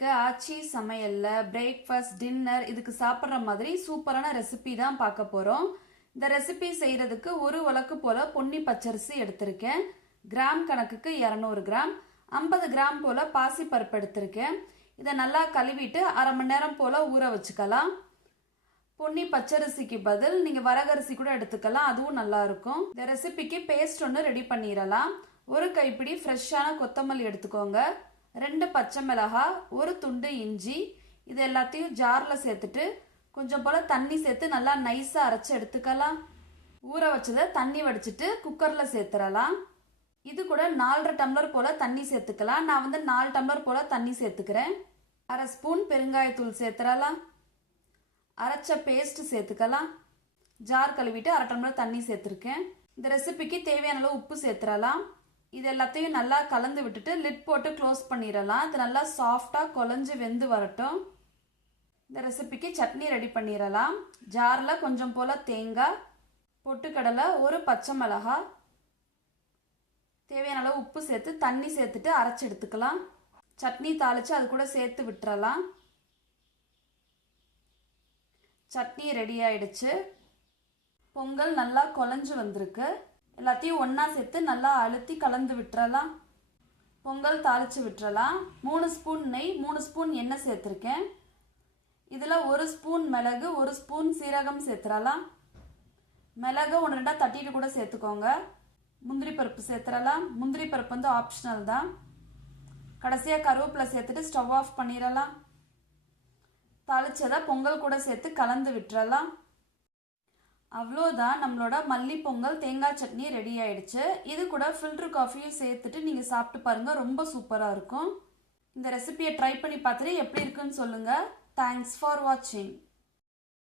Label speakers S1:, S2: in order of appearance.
S1: இன்னைக்கு ஆச்சி சமையலில் breakfast dinner இதுக்கு சாப்பிட்ற மாதிரி சூப்பரான ரெசிபி தான் பார்க்க போகிறோம் இந்த ரெசிபி செய்கிறதுக்கு ஒரு உலக்கு போல் பொன்னி பச்சரிசி எடுத்திருக்கேன். கிராம் கணக்குக்கு இரநூறு கிராம். ஐம்பது கிராம் போல் பாசிப்பருப்பு எடுத்திருக்கேன். இதை நல்லா கழுவிட்டு அரை மணி நேரம் போல் ஊற வச்சுக்கலாம். பொன்னி பச்சரிசிக்கு பதில் நீங்கள் வரகரிசி கூட எடுத்துக்கலாம். அதுவும் நல்லா இருக்கும். இந்த ரெசிபிக்கு பேஸ்ட் ஒன்று ரெடி பண்ணிடலாம். ஒரு கைப்பிடி ஃப்ரெஷ்ஷான கொத்தமல்லி எடுத்துக்கோங்க. ரெண்டு பச்சை மிளகாய் ஒரு துண்டு இஞ்சி இது எல்லாத்தையும் ஜாரில் சேர்த்துட்டு கொஞ்சம் போல் தண்ணி சேர்த்து நல்லா நைஸாக அரைச்சி எடுத்துக்கலாம். ஊற வச்சதை தண்ணி வடிச்சிட்டு குக்கரில் சேர்த்துடலாம் இது கூட நாலரை டம்ளர் போல் தண்ணி சேர்த்துக்கலாம். நான் வந்து நாலு டம்ளர் போல் தண்ணி சேர்த்துக்கிறேன். அரை ஸ்பூன் பெருங்காயத்தூள் சேர்த்துடலாம் அரைச்ச பேஸ்ட் சேர்த்துக்கலாம். ஜார் கழுவிட்டு அரை டம்ளர் தண்ணி சேர்த்துருக்கேன். இந்த ரெசிபிக்கு தேவையான அளவு உப்பு சேர்த்துடலாம் இது எல்லாத்தையும் நல்லா கலந்து விட்டுட்டு லிட் போட்டு க்ளோஸ் பண்ணிடலாம். இது நல்லா சாஃப்டாக குழஞ்சு வெந்து வரட்டும். இந்த ரெசிபிக்கு சட்னி ரெடி பண்ணிடலாம். ஜாரில் கொஞ்சம் போல் தேங்காய் பொட்டுக்கடலை ஒரு பச்சை மிளகாய் தேவையான அளவு உப்பு சேர்த்து தண்ணி சேர்த்துட்டு அரைச்சி எடுத்துக்கலாம். சட்னி தாளித்து அது கூட சேர்த்து விட்டுறலாம். சட்னி ரெடி ஆயிடுச்சு. பொங்கல் நல்லா குழஞ்சு வந்திருக்கு. எல்லாத்தையும் ஒன்றா சேர்த்து நல்லா அழுத்தி கலந்து விட்டுறலாம். பொங்கல் தாளித்து விட்டுறலாம். மூணு ஸ்பூன் நெய் மூணு ஸ்பூன் எண்ணெய் சேர்த்துருக்கேன். இதில் ஒரு ஸ்பூன் மிளகு ஒரு ஸ்பூன் சீரகம் சேர்த்துறலாம் மிளகு ஒன்று ரெண்டாக தட்டிட்டு கூட சேர்த்துக்கோங்க. முந்திரி பருப்பு சேர்த்துறலாம் முந்திரி பருப்பு வந்து ஆப்ஷனல் தான். கடைசியாக கருவேப்பிலை சேர்த்துட்டு ஸ்டவ் ஆஃப் பண்ணிடலாம் தாளிச்சதை பொங்கல் கூட சேர்த்து கலந்து விட்டுறலாம். அவ்வளோதான் நம்மளோட மல்லி பொங்கல் தேங்காய் சட்னி ரெடி ஆயிடுச்சு. இது கூட ஃபில்டர் காஃபியும் சேர்த்துட்டு நீங்கள் சாப்பிட்டு பாருங்கள் ரொம்ப சூப்பராக இருக்கும். இந்த ரெசிபியை ட்ரை பண்ணி பார்த்துட்டு எப்படி இருக்குன்னு சொல்லுங்கள் தேங்க்ஸ் ஃபார் வாட்சிங்